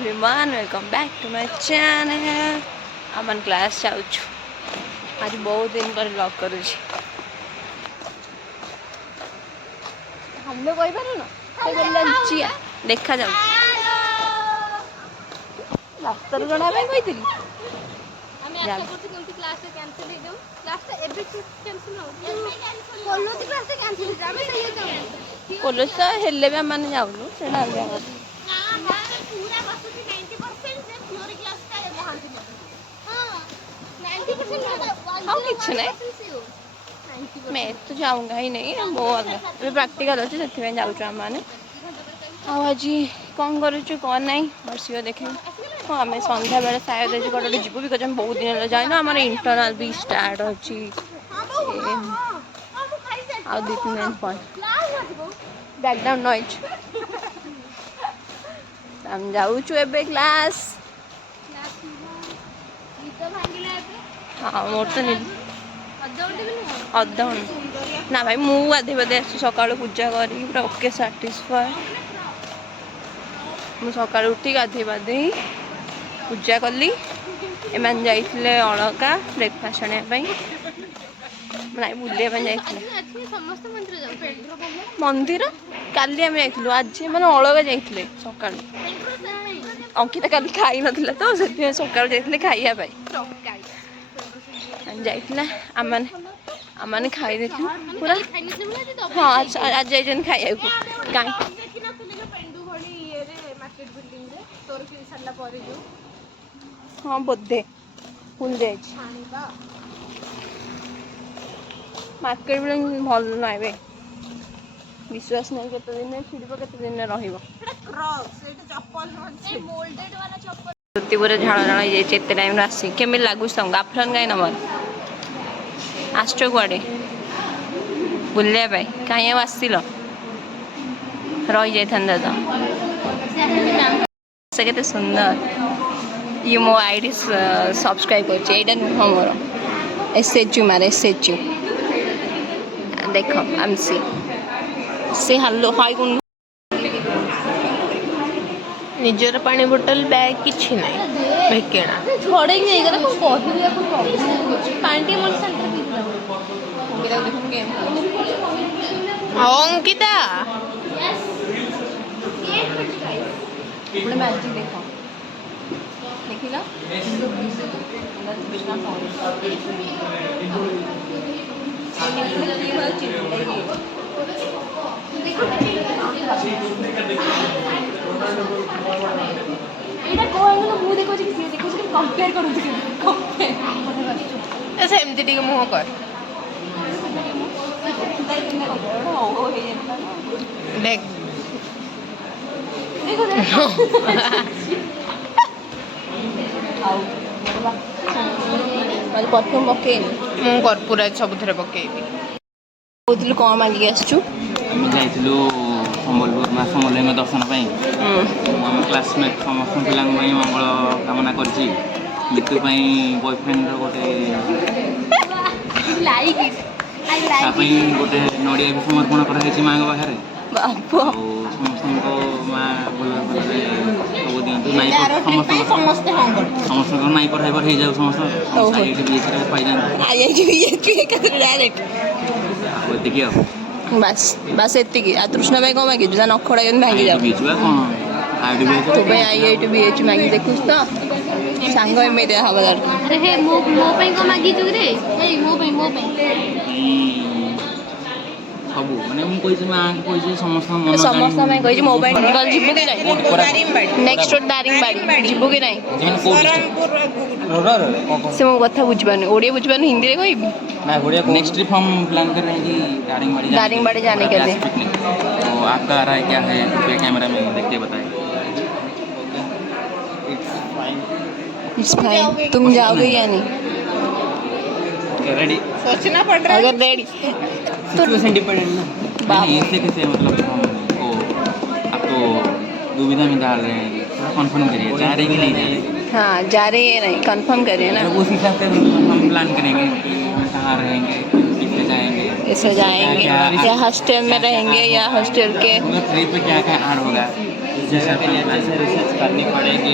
Everyone welcome back to my channel. आमन class जाऊँ आज बहुत दिन पर ब्लॉग करूँ। हम लोग कही पार ना देखा जाऊ रास्ता जना कही कॉलेज तो हेल्ले भी आम जाऊनु से हाँ किसी नहीं मैं तो जाऊँगा ही नहीं मो अगर प्रैक्टिकल अच्छे से जाऊँ मैंने आज कौन करुचु कौन नहीं बस देखे हाँ आम सन्ध्या बेले शायद आज कटे जीव बिकज आम बहुत दिन जाइन आम इंटरनाल भी स्टार्ट अच्छी आ 2-3 दिन पर बैकग्राउंड नॉइज हम जाऊँ एबे क्लास हाँ मोर तो अध ना भाई मु गाधे बाधे आस सका पूजा करी पूरा ओके साटिस्फाए मु सका उठी गाधे बाधे पूजा कली एम जाइए अलका ब्रेकफास्ट आने ना बुले मंदिर काली आम जाइलु आज मैंने अलगा जाइए सका अंकिता काली खाई ना तो से सका जाइए खाइबा जाइए आम खाई देलु पूरा हाँ आज जाइए खाइबा कहीं हाँ बोधे फुल जाए मार्केट बिल्डिंग भल ना विश्वास नहीं केते दिन छिड़ब केते दिन रहिबो धोती पूरा झाड़ झाड़ हो एत टाइम आसी केमी लगुच तुमको आफरन कहीं नंबर आसो कड़े बुलाया कहीं आसिल रही जाता तो से केते सुंदर ये मो आईडी सब्सक्राइब कर नुह मोर एसएचयू मार एसएचयू देख आम से हलो हाई गुण निजर पानी बोतल बैग किसी ना भेकेणा छड़े अंकिता मैजिक देख देखिल सेमती मुह कर देख परफ्यूम पकई पूरा सब पकईबी कहलु कौन मांगिक आसचु संबलपुर माँ समलेई दर्शन आम क्लासमेट समस्त पिला मंगल कामना करी बॉयफ्रेंड गोटे गोटे नड़िया भी समर्पण कर माँ पाखे समस्त माँ भल सब दिखाँ नाई समस्त नाई पढ़ाई हो जाऊ समस्त पाई जाए बस बस एति तृष्णा भाई कौन मांगी नखड़ा भांगी जाऊ तू भाई आई बीएच मांगी देखुस तो सांग एमती हवा सब माने मुझे माँ को समस्त मोबाइल जीवु कि नेक्स्ट दारिंगबाड़ी जीवु कि ना से मो कथा बुझीपार ओडिया बुझीपार हिंदी में कह नेक्स्ट ट्रिप हम प्लान कर रहे हैं कि दारिंगबाड़ी जाने के लिए तो आपका राय क्या है कृपया कैमरा में देख के बताएं। इट्स फाइन तुम जाओगे या नहीं रेडी सोचना पड़ रहा है अगर रेडी सिचुएशन डिपेंडेंट ना ऐसे कैसे मतलब हमको आप तो दुविधा में डाल रहे हैं थोड़ा कंफर्म करिए जा रहे कि नहीं जा रहे हाँ जा रहे हैं नहीं कंफर्म करिए ना उस हिसाब से हम प्लान करेंगे कहाँ रहेंगे किससे जाएंगे ऐसे जाएंगे या हॉस्टल में रहेंगे या हॉस्टल के ट्रिप पे क्या क्या आड़ होगा जैसा रिसर्च करनी पड़ेगी।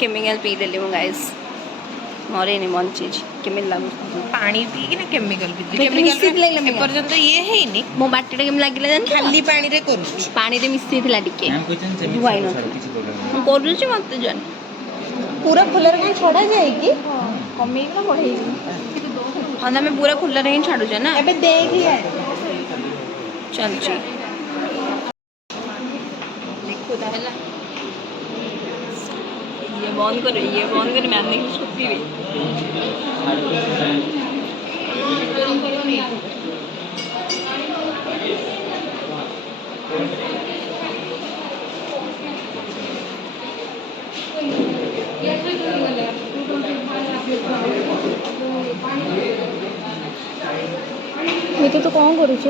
केमिकल पी देली मु गाइस मरे नहीं मन चीज केमिल लागु पानी पी कि ना केमिकल पी मिस्त्री लागले केमिकल पर्यंत ये हैनी मो बाटीटा केम लागिला जान खाली पानी रे करूची पानी रे मिस्त्री थिला टिके मैम क्वेश्चन से Why not? किसी प्रॉब्लम हम करूची मत जान पूरा फुलर का छोड़ा जाए कि कमेइला बढ़ेई हां ना मैं पूरा खुला रे छाडू छ ना अबे देख ही है चल छी देखो दाहला ये बंद कर मैं नहीं सुती हुई मैं तो कौन करू छ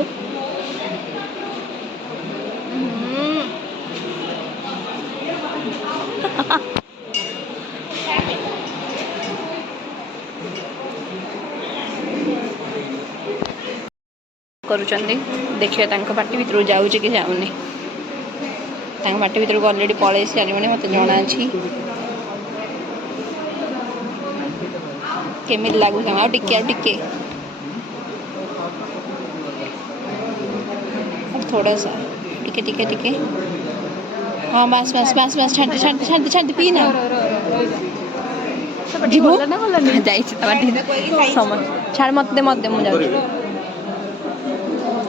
करुँच देखिए पार्टी भर जाऊँ कि जाऊनी पार्टी भर को अलरेडी पलि सारे मत जना केमी लगुच टिके थोड़ा सा टिके टिके टिके हाँ बस बस बस बस छाड़ छाड़ छाड़ छाड़ पी ना छाड़ मत दे मुझे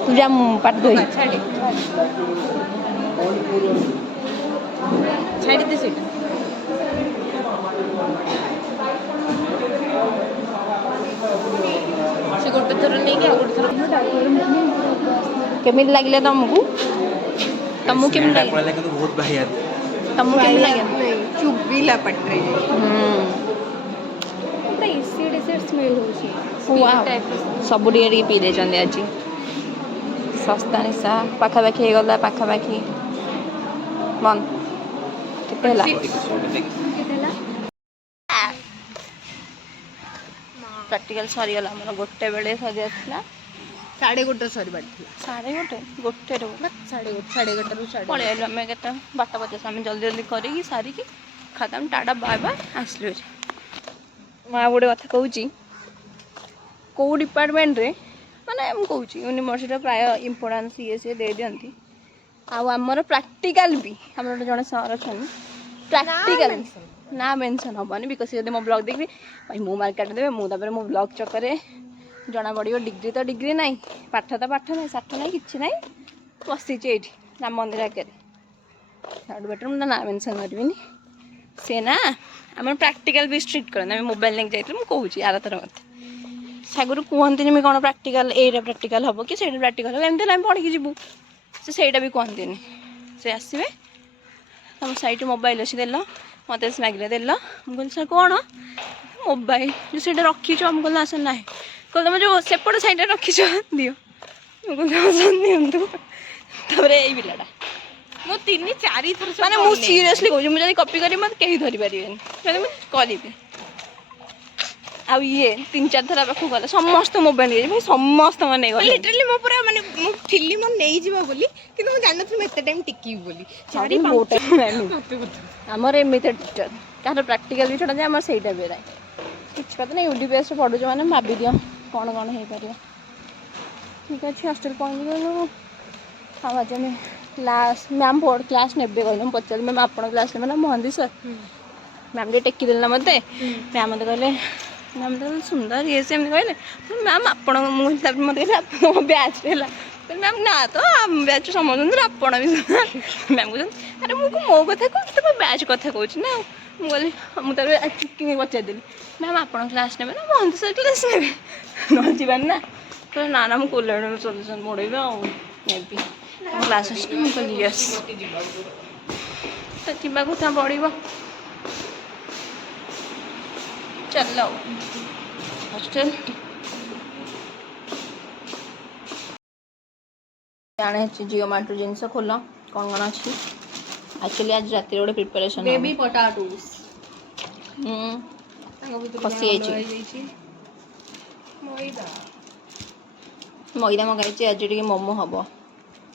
तू जा पाट धोई छाड़ी दे सेटा से गोटे थर नहीं कि गोटे थर केमी लगे तुमको तुमको केमी लगे तो बहुत बढ़िया तुमको केमी लगे चुबिला पटरे एसिड एसिड स्मेल हो सब पी दे आज सस्ता निशा पाखापाखि हो गला पाखापाखि बंद प्रैक्टिकल सरीगला आम गोटे बेले सरी आसला 1:30 सरी बाटी 1:30 गोटे 1:30 पलि आलु आम के 12:50 आम जल्दी जल्दी करी सारिकी खत्म टाटा बाय बाय आसलु मैं गोटे कथा कहूँ कौ डिपार्टमेंट रे माने कहूँ यूनिवर्सिटी प्राय इम्पोर्टान्स ये सी दे दिखती आमर प्राक्टिकल भी आम जड़े सर अच्छा प्राक्टिकल ना मेंशन हेनी बिकज जब मो ब्लॉग देखी भाई मो मार्क काटिदेवे मुझे मो ब्लॉग चक्कर जना पड़ो डिग्री तो डिग्री ना पाठ तो पाठ ना साठ ना कि ना बसी राम मंदिर आगे बेटर मुझे ना मेंशन करी सी ना आम प्राक्टिकल भी स्ट्रिक्ट करते मोबाइल लेके जाइए मुझे आर थर मत सागुर कहते मैं कौन प्राक्टिकल एटा प्राक्टिकल हम कि प्राक्टिकल हम एमती आम पढ़ी जीवु से भी कहते से आसवे तुम साइड मोबाइल अच्छी देल मत मागिले देल मुझे सर कौन मोबाइल जो रखीच आम कहल आस ना कह तुम जो सेपट साइड रखीच दियो दिंतु यही पिलाटा मो 3-4 थर माने मु सीरियसली कहूँ मुझे कॉपी करी मत कहीं धरी पारे करी आउ ये 3-4 थर पाखु गला समस्त मोबाइल भाई समस्त मैंने लिटरली मो पूरा माने मु थिल्ली मन नहीं जीवा बोली किंतु मु जानत मैं एते टाइम टिकी बोली 4-5 आमर एमती टीचर कह प्राक्टिकल भी छोड़ा जाए आम से बेरा किसी पता नहीं यूडीपीएस पढ़ुच मैंने भाभी दियो कौन कौन हो पार ठीक अच्छे हॉस्टेल पहुँच गलु हाँ आज आम क्लास मैम क्लास ने कहूँ पचार मैम आप क्लास ने मोहंती सर मैम टे टेकी देना मत मैम मत कहले मैम तो सुंदर ये से कहले मैम आप मत कहले बैच है मैम ना तो आम बैच समझते आपण भी मैम कहते अरे मुझे मो कथा कह तुम बैच कथा कौच ना मुझे मुझे पचारदेली मैम आप क्लास ने ना मोहंती सर क्लास ने न जान ना तो ना ना मुझे कोल्हाड़ सल्यूशन पढ़ेबी आबी क्लास मुझे यस तो जावा कथा पड़ो चल हॉस्टेल जाने जियो मार्ट जिनस खोल कौन कौन अच्छी एक्चुअली आज रात गोटे प्रिपरेशन बेबी पोटाटोस खसी मैदा मगाई आज टे मोमो हम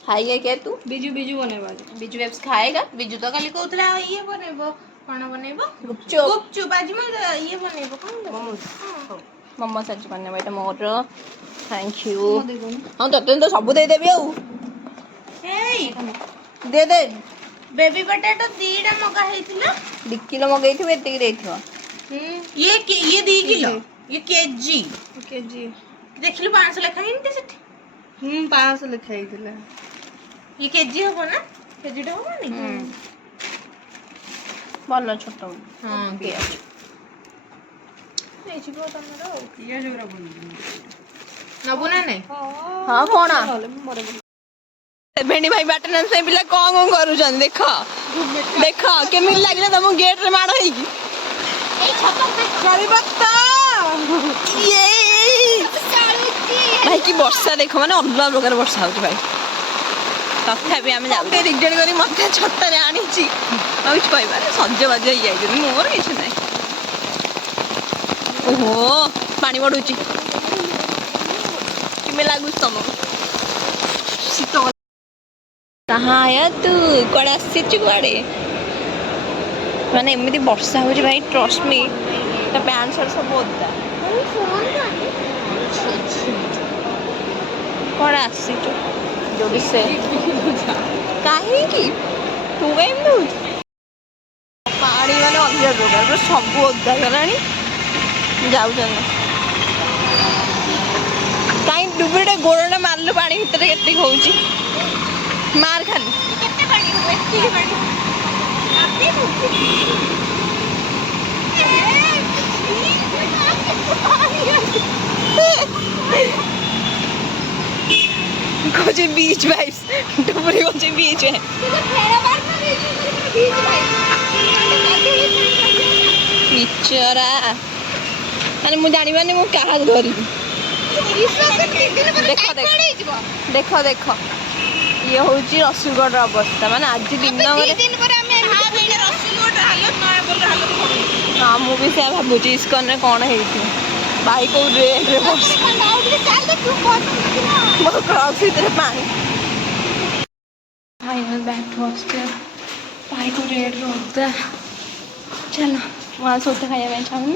खाएगा क्या तू? ବିଜୁ ବିଜୁ ବନେଇବା ଆଜି। बिजू वेब्स खाएगा? ବିଜୁ ତ କାଲି କହୁଥିଲା ଆଉ ଇଏ ବନେଇବ କଣ ବନେଇବ गुपचुप ଗୁପଚୁପ ଆଜି ମୁଁ ଇଏ ବନେଇବ କଣ मोमोज आज बने बेटा मोर थैंक यू ମୋମୋ ଦେଇଦଉନୁ। हाँ तते तो सब दे देबी आउ ଏଇ दे दे ବେବି ପଟାଟୋ ଦିଟା ମଗା ହେଇଥିଲା 2 किलो मगैथिबे एतिକି ଦେଇଥିବ ଇଏ 2 କିଲୋ ଇଏ କେଜି କେଜି ଦେଖିଲୁ 500 ଲେଖା ହେଇନି ସେଠି 500 ଲେଖା ହେଇଥିଲା ଇଏ କେଜି ହବ ନା କେଜିଟା ହବନି ଭଲ ଛୋଟ ହଁ ପିଆଜ ନେଇଯିବ ତମର ଆଉ ପିଆଜ ଗୁରା ନବୁ ନା ନାଇଁ हाँ कौन भेणी भाई बैटेनेंस में पिला कौन करुछन देखो देखो केमिल लागले तुम गेट रे माड़ होई भाई की वर्षा देखो माने अलग प्रकार वर्षा होची भाई तथापि आम जाऊ रिजेक्ट करी मत छता रे आनी छी आ कुछ कहबा सजबाज हो जाई मोर किछ नै ओहो पानी पडुची किमे लागुछ तुम शीत कहाँ आया तू कड़े आसी कुआड़े माने एमती वर्षा हो भाई ट्रस्ट मी तो पैंट शर्ट सब ओदा कड़े आसी जोड़ी से कहीं तू कहीं पानी माने अधिक प्रकार सब ओदा गलानी जाऊ कहीं डुबुरीटे गोड़टा मारलु पानी भितर के होची मार खाली कोचे बीच वाइब्स डुबुरी कोचे बीच है बिचरा माने मु जानि माने मु काहा धरि देखो देखो देखो ये हूँ रसुलगढ़ अवस्था माने आज दिन हाँ मुझे से भावुँ इस्कन कौन है भाई को रेड रे पानी फाइनल बैक टू हॉस्टल भाई को रेड रोदा चलो वहाँ सोते खाया मैं चाहूँ